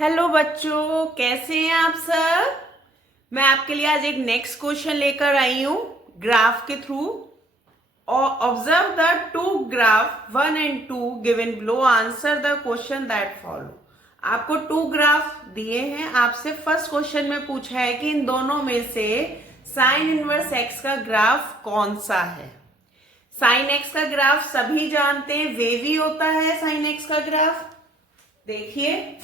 Hello बच्चों, कैसे हैं आप सब। मैं आपके लिए आज एक नेक्स्ट क्वेश्चन लेकर आई हूं ग्राफ के through. Observe the two graph 1 and 2 given below, answer the question that follow. आपको टू ग्राफ दिए हैं, आपसे फर्स्ट क्वेश्चन में पूछा है कि इन दोनों में से साइन इनवर्स एक्स का ग्राफ कौन सा है। साइन एक्स का ग्राफ सभी जानते हैं, वेवी होता है साइन एक्स का ग्राफ। देखिए,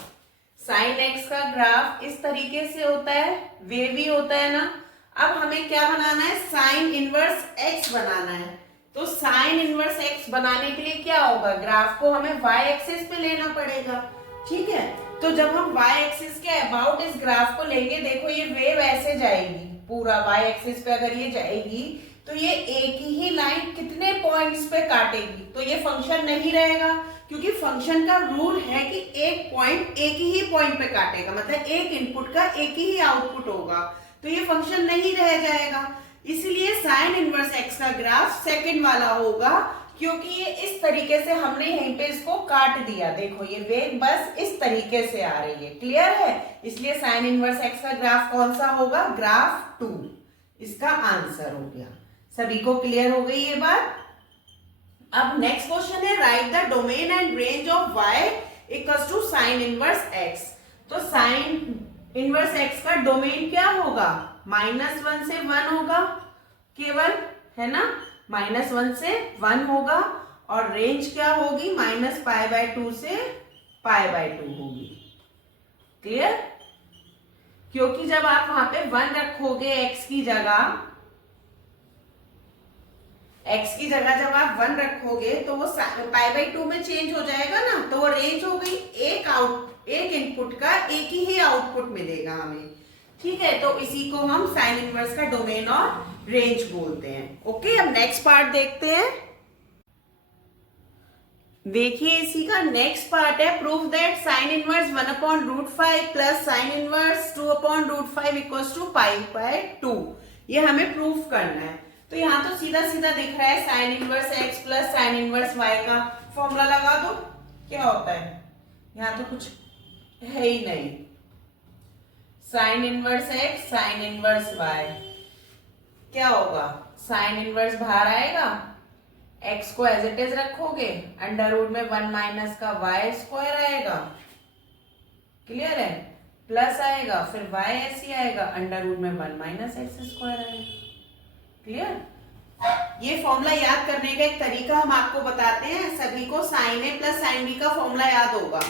साइन एक्स का ग्राफ इस तरीके से होता है, वेवी होता है ना। अब हमें क्या बनाना है, साइन इनवर्स एक्स बनाना है। तो साइन इनवर्स एक्स बनाने के लिए क्या होगा, ग्राफ को हमें वाई एक्सिस पे लेना पड़ेगा। ठीक है, तो जब हम वाई एक्सिस के अबाउट इस ग्राफ को लेंगे, देखो ये वेव ऐसे जाएगी, पूरा वाई एक्सिस पे अगर ये जाएगी तो ये एक ही लाइन कितने पॉइंट्स पे काटेगी, तो ये फंक्शन नहीं रहेगा, क्योंकि फंक्शन का रूल है कि एक पॉइंट एक ही पॉइंट पे काटेगा, मतलब एक इनपुट का एक ही आउटपुट होगा, तो ये फंक्शन नहीं रह जाएगा। इसलिए साइन इनवर्स एक्स का ग्राफ सेकंड वाला होगा, क्योंकि ये इस तरीके से हमने यहीं पे इसको काट दिया। देखो ये वेव बस इस तरीके से आ रही है, क्लियर है। इसलिए साइन इनवर्स एक्स का ग्राफ कौन सा होगा, ग्राफ 2 इसका आंसर हो गया। सभी को क्लियर हो गई ये बात। अब नेक्स्ट क्वेश्चन है, write the domain and range of y equals to sine inverse x। तो साइन इनवर्स x का डोमेन क्या होगा, -1 से 1 होगा केवल, है ना, -1 से 1 होगा। और रेंज क्या होगी, -π/2 से π/2 होगी। क्लियर, क्योंकि जब आप वहां पे 1 रखोगे x की जगह, x की जगह जब आप 1 रखोगे तो वो π/2 में चेंज हो जाएगा ना, तो वो रेंज हो गई, एक इनपुट का एक ही आउटपुट मिलेगा हमें। ठीक है, तो इसी को हम साइन इनवर्स का डोमेन और रेंज बोलते हैं। ओके, अब नेक्स्ट पार्ट देखते हैं। देखिए, इसी का नेक्स्ट पार्ट है, prove that sine inverse 1/√5 plus sine inverse 2/√5 equals to π/2। ये हमें प्रूफ करना है। तो यहाँ तो सीधा सीधा दिख रहा है, sine inverse x plus sine inverse y का फॉर्मूला लगा दो। क्या होता है, यहाँ तो कुछ है ही नहीं, sine inverse x sine inverse y क्या होगा, साइन इनवर्स बाहर आएगा, एक्स को एज इट इज रखोगे, अंडर रूट में 1 माइनस का वाई स्क्वायर आएगा, क्लियर है, प्लस आएगा, फिर वाई ऐसे आएगा, अंडर रूट में 1 माइनस एक्स स्क्वायर आएगा। क्लियर। ये फॉर्मूला याद करने का एक तरीका हम आपको बताते हैं। सभी को साइन ए प्लस साइन बी का फॉर्मूला याद होगा,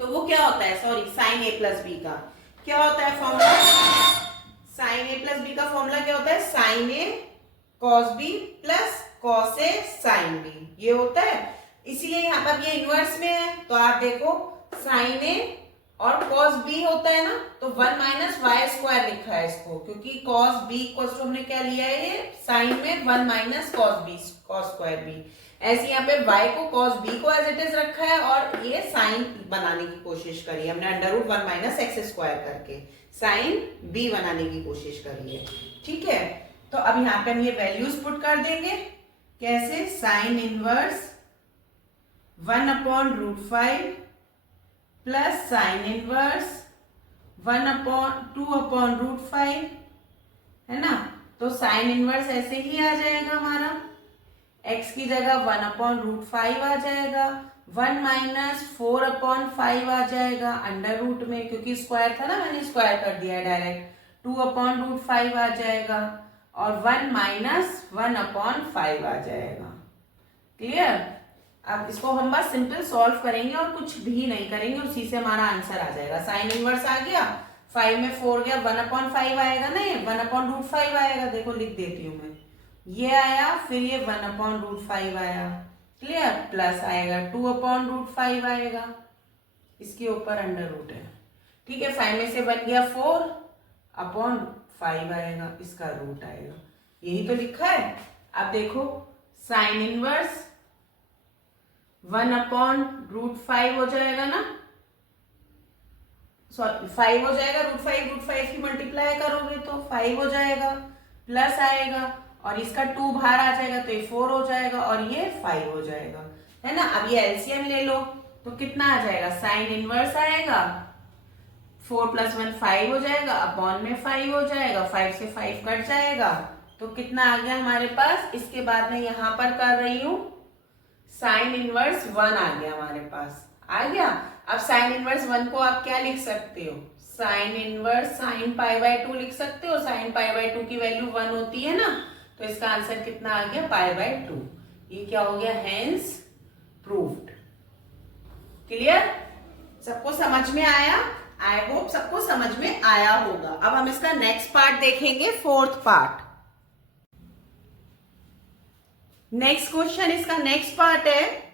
तो वो क्या होता है, सॉरी साइन ए प्लस बी का क्या होता है फॉर्मूला, साइन ए प्लस बी का फॉर्मूला क्या होता है, sign A cos B plus cos A sine B, ये होता है। इसीलिए यहाँ पर ये इनवर्स में है, तो आप देखो साइन ए और cos b होता है ना, तो 1 माइनस वाई स्क्वायर लिखा है इसको, क्योंकि cos b इक्वल्स टू हमने क्या लिया है, ये साइन में 1 minus cos b cos square b। ऐसे यहाँ पे y को cos b को एज इट इज रखा है, और ये साइन बनाने की कोशिश करी हमने, under root 1 minus x square करके साइन b बनाने की कोशिश करी है। ठीक है, तो अब यहाँ पे हम ये वैल्यूज पुट कर देंगे। कैसे, sign inverse 1/√5 plus sine inverse 1/2/√5, है ना। तो साइन इनवर्स ऐसे ही आ जाएगा हमारा, x की जगह 1/√5 आ जाएगा, 1 माइनस 4/5 आ जाएगा अंडर रूट में, क्योंकि स्क्वायर था ना, मैंने स्क्वायर कर दिया डायरेक्ट, 2/√5 आ जाएगा, और 1 माइनस 1/5 आ जाएगा। क्लियर। अब इसको हम बस सिंपल सॉल्व करेंगे और कुछ भी नहीं करेंगे, उसी से हमारा आंसर आ जाएगा। साइन इनवर्स आ गया, 5 में 4 गया, 1/5 आएगा ना, ये 1/√5 आएगा, देखो लिख देती हूँ मैं, ये आया, फिर ये 1/√5 आया, क्लियर, प्लस आएगा 2/√5 आएगा, इसके ऊपर अंडर रूट है। ठीक है, 5 में से बन गया 4/5 आएगा, इसका रूट आएगा, यही तो लिखा है। अब देखो साइन इनवर्स 1/√5 हो जाएगा ना, सॉरी 5 हो जाएगा, √5 की मल्टीप्लाई करोगे तो 5 हो जाएगा, प्लस आएगा, और इसका 2 बाहर आ जाएगा, तो ये 4 हो जाएगा, और ये 5 हो जाएगा, है ना। अब ये एलसीएम ले लो, तो कितना आ जाएगा, साइन इनवर्स आएगा 4 + 1 5 हो जाएगा, अपॉन में 5 हो जाएगा, 5 से 5 कट जाएगा, तो कितना आ गया हमारे पास। इसके बाद मैं यहाँ पर कर रही हूँ साइन इनवर्स 1 आ गया हमारे पास, आ गया। अब साइन इनवर्स 1 को आप क्या लिख सकते हो, साइन इनवर्स साइन π/2 लिख सकते हो। साइन π/2 की वैल्यू 1 होती है ना, तो इसका आंसर कितना आ गया, π/2। ये क्या हो गया, हेंस प्रूव्ड। क्लियर, सबको समझ में आया? आई होप सबको समझ में आया होगा। अब हम इसका नेक्स्ट पार्ट देखेंगे, फोर्थ पार्ट। नेक्स्ट क्वेश्चन, इसका नेक्स्ट पार्ट है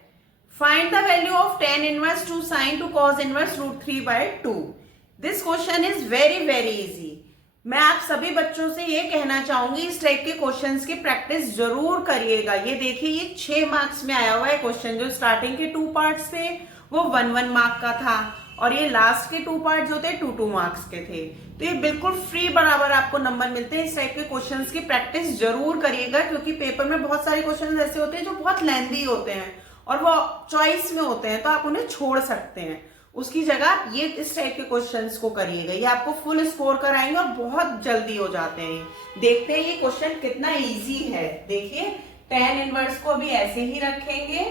find the value of tan inverse 2 sin 2 cos inverse √3/2। This question is very very easy. मैं आप सभी बच्चों से ये कहना चाहूंगी, इस टाइप के क्वेश्चंस की प्रैक्टिस जरूर करिएगा। ये देखिए, ये 6 मार्क्स में आया हुआ है क्वेश्चन। जो स्टार्टिंग के 2 पार्ट्स थे वो 1-1 मार्क का था, और ये लास्ट के 2 पार्ट जो थे 2-2 मार्क्स के थे। तो ये बिल्कुल फ्री बराबर आपको नंबर मिलते हैं। इस टाइप के क्वेश्चंस की प्रैक्टिस जरूर करिएगा, क्योंकि पेपर में बहुत सारे क्वेश्चंस ऐसे होते हैं जो बहुत लेंथी होते हैं और वो चॉइस में होते हैं, तो आप उन्हें छोड़ सकते हैं। उसकी जगह आप ये इस टाइप के क्वेश्चंस को करिएगा, ये आपको फुल स्कोर कराएंगे और बहुत जल्दी हो जाते हैं। देखते हैं ये क्वेश्चन कितना इजी है। देखिए, tan इनवर्स को भी ऐसे ही रखेंगे,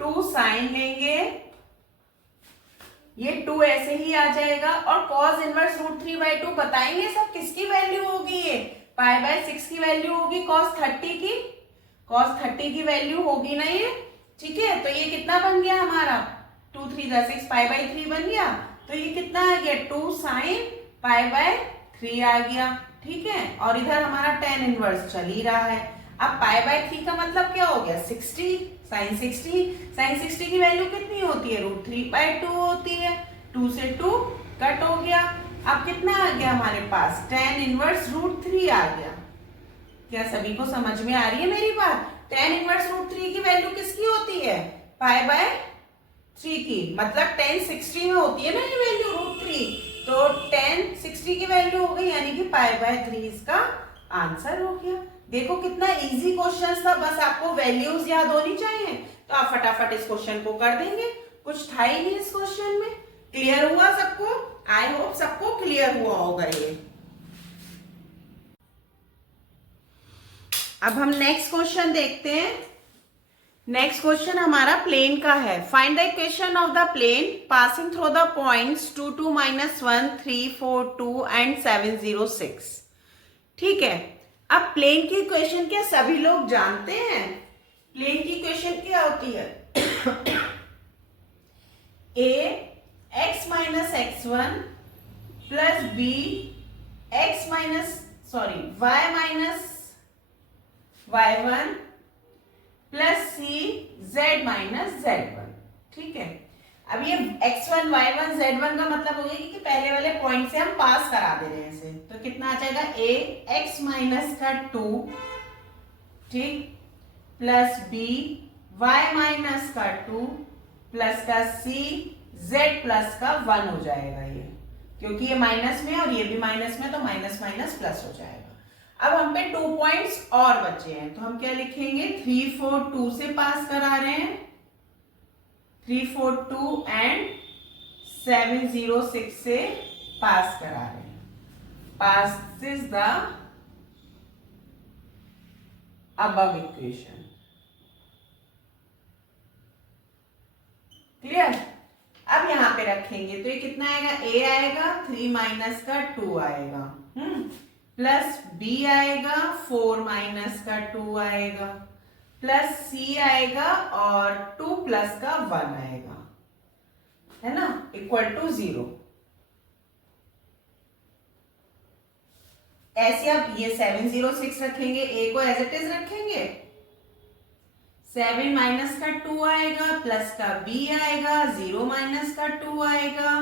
2 sin लेंगे, ये 2 ऐसे ही आ जाएगा, और cos इनवर्स √3/2 बताएंगे सब किसकी वैल्यू होगी, ये π/6 की वैल्यू होगी, cos 30 की वैल्यू होगी ना ये। ठीक है, तो ये कितना बन गया हमारा, 2 3 6 π/3 बन गया। तो ये कितना आ गया, 2 sin π/3 आ गया। ठीक है, और इधर हमारा tan इनवर्स चल ही रहा है। अब π/3 का मतलब क्या हो गया, 60 sin 60 की वैल्यू कितनी होती है, √3/2 होती है। 2 से 2 कट हो गया। अब कितना आ गया हमारे पास, tan इनवर्स √3 आ गया। क्या सभी को समझ में आ रही है मेरी बात? tan इनवर्स √3 की वैल्यू किसकी होती है, π/3 की, मतलब tan 60 में होती है ना ये वैल्यू √3, तो tan 60 की वैल्यू हो गई, यानी कि π/3 इसका आंसर हो गया। देखो कितना इजी क्वेश्चन था, बस आपको वैल्यूज याद होनी चाहिए, तो आप फटाफट इस क्वेश्चन को कर देंगे। कुछ था ही नहीं इस क्वेश्चन में। क्लियर हुआ सबको? आई होप सबको क्लियर हुआ होगा ये। अब हम नेक्स्ट क्वेश्चन देखते हैं। नेक्स्ट क्वेश्चन हमारा प्लेन का है। Find the equation of the plane passing through the points 2 2 -1 3 4 2 and 7 0 6। ठीक है, अब प्लेन की इक्वेशन क्या सभी लोग जानते हैं? प्लेन की इक्वेशन क्या होती है, a(x-x1) plus b y-y1 plus c z-z1। ठीक है, अब ये x1 y1 z1 का मतलब हो गया कि पहले वाले पॉइंट से हम पास करा दे रहे हैं इसे, तो कितना आ जाएगा, a (x-2) ठीक, प्लस b y-2 प्लस का c z+1 हो जाएगा ये, क्योंकि ये माइनस में और ये भी माइनस में, तो माइनस माइनस प्लस हो जाएगा। अब हम पे 2 पॉइंट्स और बचे हैं, तो हम क्या लिखेंगे, 3 4 2 से पास करा रहे हैं, 3 4 2 एंड 7 0 6 से पास करा रहे हैं। Pass is the above equation. Clear? अब यहां पे रखेंगे तो ये कितना आएगा, a आएगा, 3 माइनस का 2 आएगा, प्लस b आएगा, 4 माइनस का 2 आएगा, प्लस c आएगा और 2 प्लस का 1 आएगा, है ना, इक्वल टू 0। ऐसे आप ये 7 0 6 रखेंगे, a को एज इट इज रखेंगे, 7 माइनस का 2 आएगा, प्लस का b आएगा, 0 माइनस का 2 आएगा,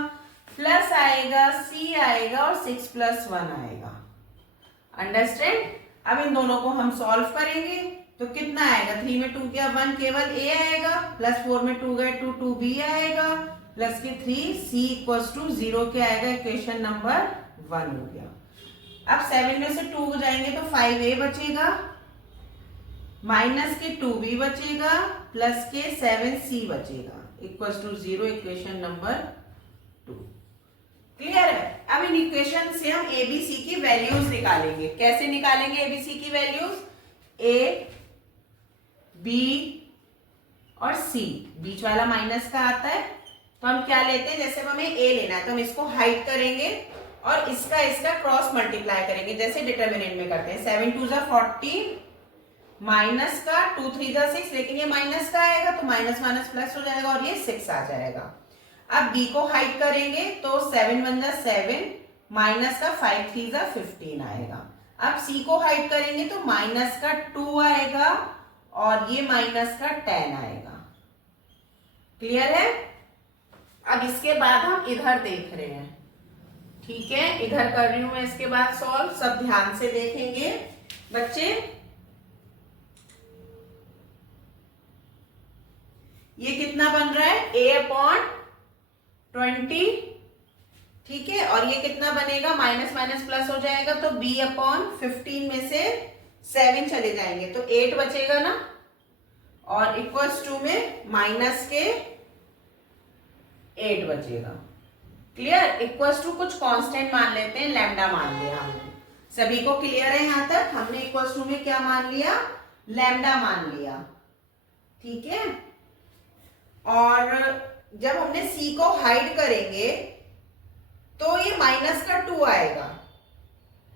प्लस आएगा, c आएगा और 6 प्लस 1 आएगा। अंडरस्टैंड? अब इन दोनों को हम सॉल्व करेंगे तो कितना आएगा, 3 में 2 गया 1, केवल a आएगा, प्लस 4 में 2 गए 2, 2b आएगा, प्लस के 3, c इक्वल्स टू 0 क्या आएगा, इक्वेशन नंबर 1 हो गया। अब 7 में से 2 को जाएंगे तो 5a बचेगा, माइनस के 2b बचेगा, प्लस के 7c बचेगा, equals to 0, equation number 2। Clear है। अब इन इक्वेशन से हम ए बी सी की वैल्यूज निकालेंगे। कैसे निकालेंगे ए बी सी की वैल्यूज? ए बी और सी, बीच वाला माइनस का आता है, तो हम क्या लेते हैं, जैसे हमें ए लेना है तो हम इसको हाइड करेंगे और इसका इसका क्रॉस मल्टीप्लाई करेंगे, जैसे डिटर्मिनेंट में करते हैं। 7 2 14 माइनस का 2 3 6, लेकिन ये माइनस का आएगा तो माइनस माइनस प्लस हो जाएगा और ये 6 आ जाएगा। अब b को हाइड करेंगे तो 7 1 7 माइनस का 5 3 15 आएगा। अब c को हाइड करेंगे तो माइनस का 2 आएगा और ये माइनस का 10 आएगा। क्लियर है। अब इसके बाद हम इधर देख रहे हैं, ठीक है, इधर कर रही हूं मैं इसके बाद सॉल्व। सब ध्यान से देखेंगे बच्चे। ये कितना बन रहा है? a/20, ठीक है, और ये कितना बनेगा? माइनस माइनस प्लस हो जाएगा तो b/15 में से 7 चले जाएंगे तो 8 बचेगा ना, और इक्वल्स टू में माइनस के 8 बचेगा। क्लियर। इक्वल्स टू कुछ कांस्टेंट मान लेते हैं, लैम्डा मान लिया हमने। सभी को क्लियर है यहां तक? हमने इक्वल्स टू में क्या मान लिया? लैम्डा मान लिया, ठीक है। और जब हमने c को हाइड करेंगे तो ये माइनस का 2 आएगा,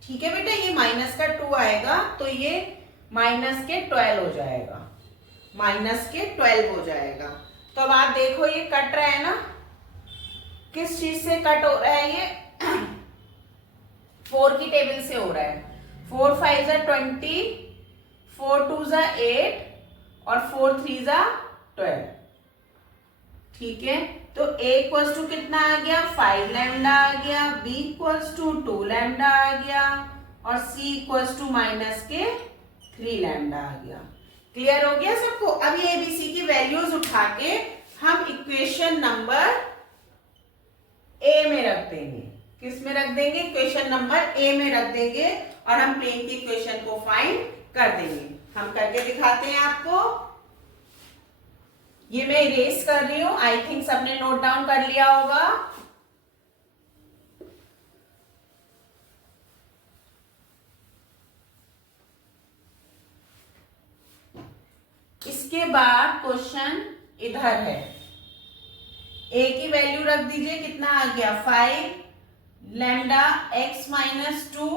ठीक है बेटा, ये माइनस का 2 आएगा तो ये माइनस के 12 हो जाएगा, माइनस के 12 हो जाएगा। तो अब आप देखो ये कट रहा है ना, किस चीज से कट हो रहा है? ये 4 की टेबल से हो रहा है। 4 5 20, 4 2 8 और 4 3 12, ठीक है। तो a इक्वल्स टू कितना आ गया? 5 लैम्डा आ गया, b इक्वल्स टू 2 लैम्डा आ गया और c इक्वल्स टू माइनस के 3 लैम्डा आ गया। क्लियर हो गया सबको? अब ये एबीसी की वैल्यूज उठा के हम इक्वेशन नंबर ए में रख देंगे। किस में रख देंगे? इक्वेशन नंबर ए में रख देंगे और हम प्लेन की इक्वेशन को फाइंड कर देंगे। हम करके दिखाते हैं आपको। ये मैं इरेज कर रही हूं, आई थिंक सबने नोट डाउन कर लिया होगा। इसके बाद क्वेश्चन इधर है, a की वैल्यू रख दीजिए, कितना आ गया? 5 lambda x minus 2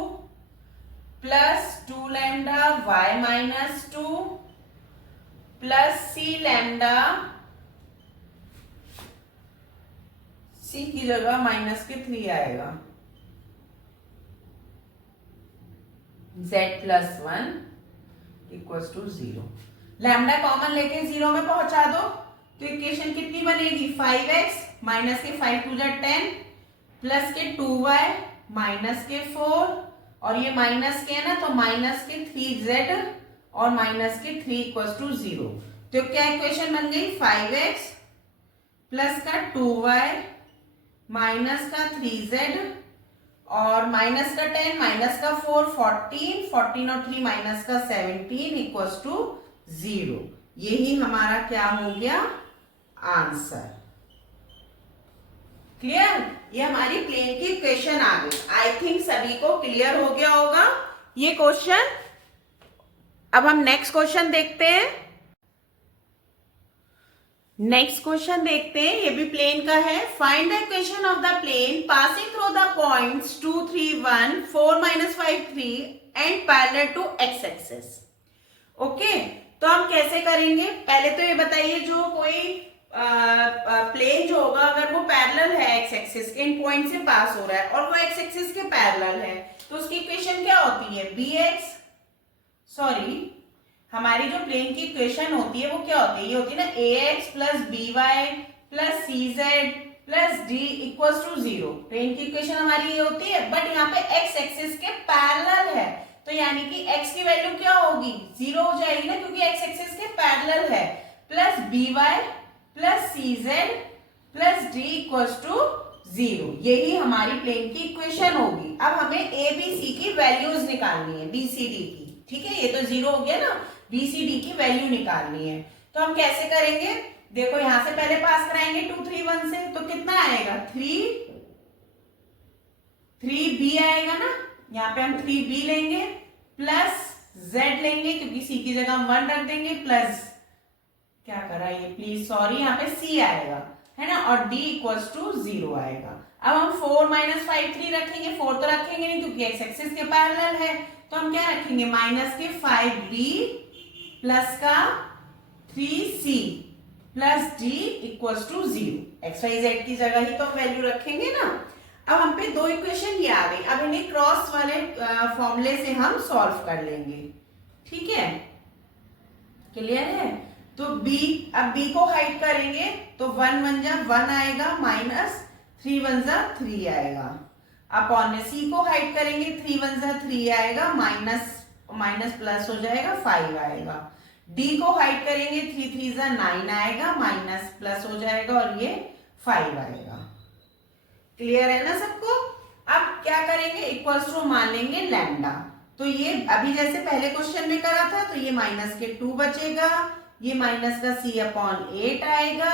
plus 2 lambda y minus 2 plus c lambda, c की जगह माइनस के 3 आएगा, z plus 1 equals to 0। Lambda common लेके 0 में पहुंचा दो तो इक्वेशन कितनी बनेगी? 5x माइनस के 5 2 10 प्लस के 2y माइनस के 4 और ये माइनस के है ना तो माइनस के 3z और माइनस के 3 इक्वल्स टू 0। तो क्या इक्वेशन बन गई? 5x प्लस का 2y माइनस का 3z और माइनस का 10 माइनस का 4 14 14 और 3 माइनस का 17 इक्वल्स टू 0। यही हमारा क्या हो गया? आंसर। क्लियर? ये हमारी प्लेन की इक्वेशन आ गई। आई थिंक सभी को क्लियर हो गया होगा ये क्वेश्चन। अब हम नेक्स्ट क्वेश्चन देखते हैं। नेक्स्ट क्वेश्चन देखते हैं, ये भी प्लेन का है। Find the equation of the plane passing through the points 2 3 1 4 5 3 and parallel to x axis. Okay, तो हम कैसे करेंगे? पहले तो ये बताइए, जो कोई प्लेन जो होगा अगर वो पैरेलल है एक्स एक्सिस के, इन पॉइंट से पास हो रहा है और वो एक्स एक्सिस के पैरेलल है, तो उसकी इक्वेशन क्या होती है? हमारी जो प्लेन की इक्वेशन होती है वो क्या होती है? ये होती है ना ax plus by plus cz plus d equals to 0। Plane की इक्वेशन हमारी ये होती है, बट यहाँ पे x एक्सिस के पैरेलल है, तो यानी कि x की वैल्यू क्या होगी? 0 हो जाएगी ना, क्योंकि x एक्सिस के पैरेलल है। Plus by plus cz plus d equals to 0। यही हमारी प्लेन की इक्वेशन होगी। अब हमें a b c की वैल्यूज निकालनी है, b c d की, ठीक है। ये तो 0 हो गया ना, b c d की वैल्यू निकालनी है। तो हम कैसे करेंगे? देखो यहां से पहले पास कराएंगे 2 3 1 से, तो कितना आएगा? 3 3b आएगा ना, यहाँ पे हम 3b लेंगे प्लस z लेंगे क्योंकि c की जगह हम 1 रख देंगे, प्लस क्या करा ये प्लीज सॉरी, यहाँ पे c आएगा है ना, और d इक्वल्स टू 0 आएगा। अब हम 4 माइनस 5 3 रखेंगे, 4 तो रखेंगे नहीं क्योंकि x एक्सिस के पैरेलल है, तो हम क्या रखेंगे माइनस के 5b प्लस का 3c plus d equals to 0। X y z की जगह ही तो हम वैल्यू रखेंगे ना। अब हम पे दो इक्वेशन ये आ गई, अब इन्हें क्रॉस वाले फॉर्मूले से हम सॉल्व कर लेंगे, ठीक है, क्लियर है। तो b, अब b को हाइड करेंगे तो 1 1 जा 1 आएगा माइनस 3 1 जा 3 आएगा, अपॉन में c को हाइड करेंगे 3 1 जा 3 आएगा माइनस माइनस प्लस हो जाएगा 5 आएगा, d को हाइड करेंगे 3 3 जा 9 आएगा माइनस प्लस हो जाएगा और ये 5 आएगा। क्लियर है ना सबको। अब क्या करेंगे इक्वल्स टू मान लेंगे लैम्डा, तो ये अभी जैसे पहले क्वेश्चन में करा था तो ये माइनस के 2 बचेगा, ये माइनस का c अपॉन 8 आएगा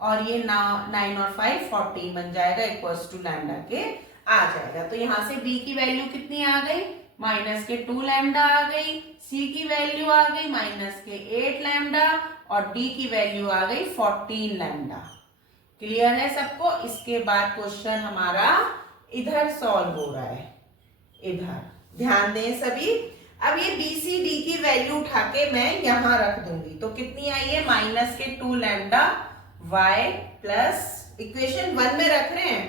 और ये 9 और 5 14 बन जाएगा इक्वल्स टू लैम्डा के आ जाएगा। तो यहाँ से b की वैल्यू कितनी आ गई, माइनस के 2 लैम्डा आ गई, c की वैल्यू आ गई माइनस के 8 लैम्डा और d की वैल्यू आ गई 14 लैम्डा। क्लियर है सबको। इसके बाद क्वेश्चन हमारा इधर सॉल्व हो रहा है, इधर ध्यान दें सभी। अब ये बी सी डी की वैल्यू उठा के मैं यहां रख दूंगी, तो कितनी आई है माइनस के 2 लैम्डा y प्लस इक्वेशन 1 में रख रहे हैं,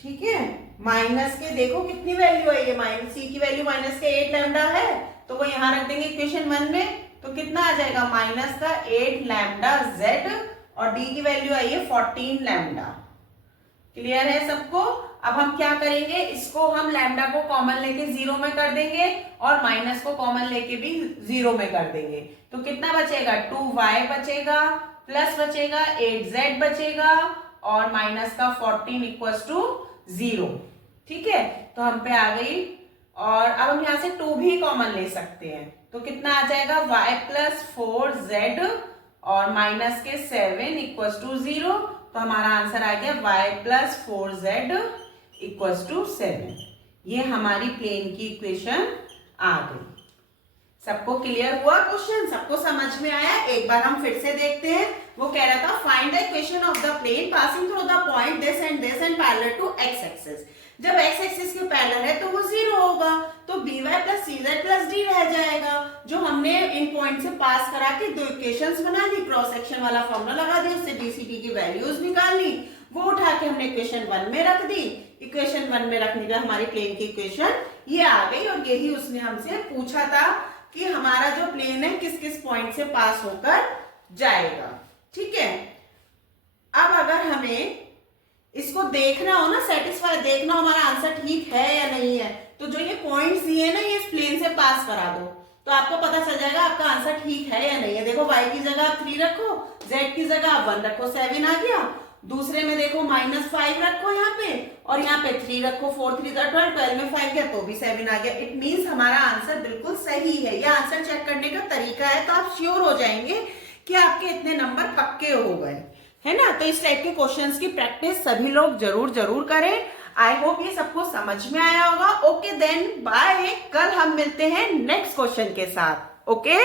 ठीक है, माइनस के देखो कितनी वैल्यू आई है, माइनस सी की वैल्यू माइनस के 8 लैम्डा है तो वो यहां रख देंगे इक्वेशन 1 में, तो कितना आ जाएगा माइनस का 8 लैम्डा z और d की वैल्यू आई है 14 लैम्डा। क्लियर है सबको। अब हम क्या करेंगे, इसको हम लैम्डा को कॉमन लेके 0 में कर देंगे और माइनस को कॉमन लेके भी 0 में कर देंगे, तो कितना बचेगा 2y बचेगा प्लस बचेगा 8z बचेगा और माइनस का 14 इक्वल्स टू 0, ठीक है। तो हम पे आ गई और अब हम यहाँ से 2 भी कॉमन ले सकते हैं, तो कितना आ जाएगा y प्लस 4z और माइनस के 7 इक्वल्स टू 0, तो हमारा आंसर आ गया y plus 4z equals to 7। ये हमारी प्लेन की इक्वेशन आ गई। सबको क्लियर हुआ क्वेश्चन, सबको समझ में आया। एक बार हम फिर से देखते हैं। वो कह रहा था find the equation of the plane passing through the point this and parallel to x axis. जब एक्स एक्सिस के पैरेलल है तो वो 0 होगा, तो by plus cz plus d रह जाएगा। जो हमने इन पॉइंट से पास करा के दो इक्वेशंस बना ली, क्रॉस सेक्शन वाला फॉर्मूला लगा दिया, उससे dct की वैल्यूज निकाल ली, वो उठा के हमने इक्वेशन 1 में रख दी। इक्वेशन 1 में रखने का हमारी प्लेन की इक्वेशन ये आ गई और यही उसने हमसे पूछा था कि हमारा जो प्लेन है किस किस पॉइंट से पास होकर जाएगा, ठीक है। अब अगर हमें इसको देखना हो ना, सेटिस्फाई देखना हो हमारा आंसर ठीक है या नहीं है, तो जो ये पॉइंट्स दिए ना ये इस प्लेन से पास करा दो, तो आपको पता चल जाएगा आपका आंसर ठीक है या नहीं है। देखो y की जगह आप 3 रखो, z की जगह आप 1 रखो, 7 आ गया। दूसरे में देखो -5 रखो यहाँ पे और यहाँ पे 3 रखो, 4 3 12, 12 में 5 गया तो भी 7 आ गया। इट मीन्स हमारा आंसर बिल्कुल सही है। यह आंसर चेक करने का तरीका है, तो आप श्योर हो जाएंगे कि आपके इतने नंबर पक्के हो गए, है ना। तो इस टाइप के क्वेश्चंस की प्रैक्टिस सभी लोग जरूर करें। आई होप ये सबको समझ में आया होगा। ओके देन बाय, कल हम मिलते हैं नेक्स्ट क्वेश्चन के साथ। ओके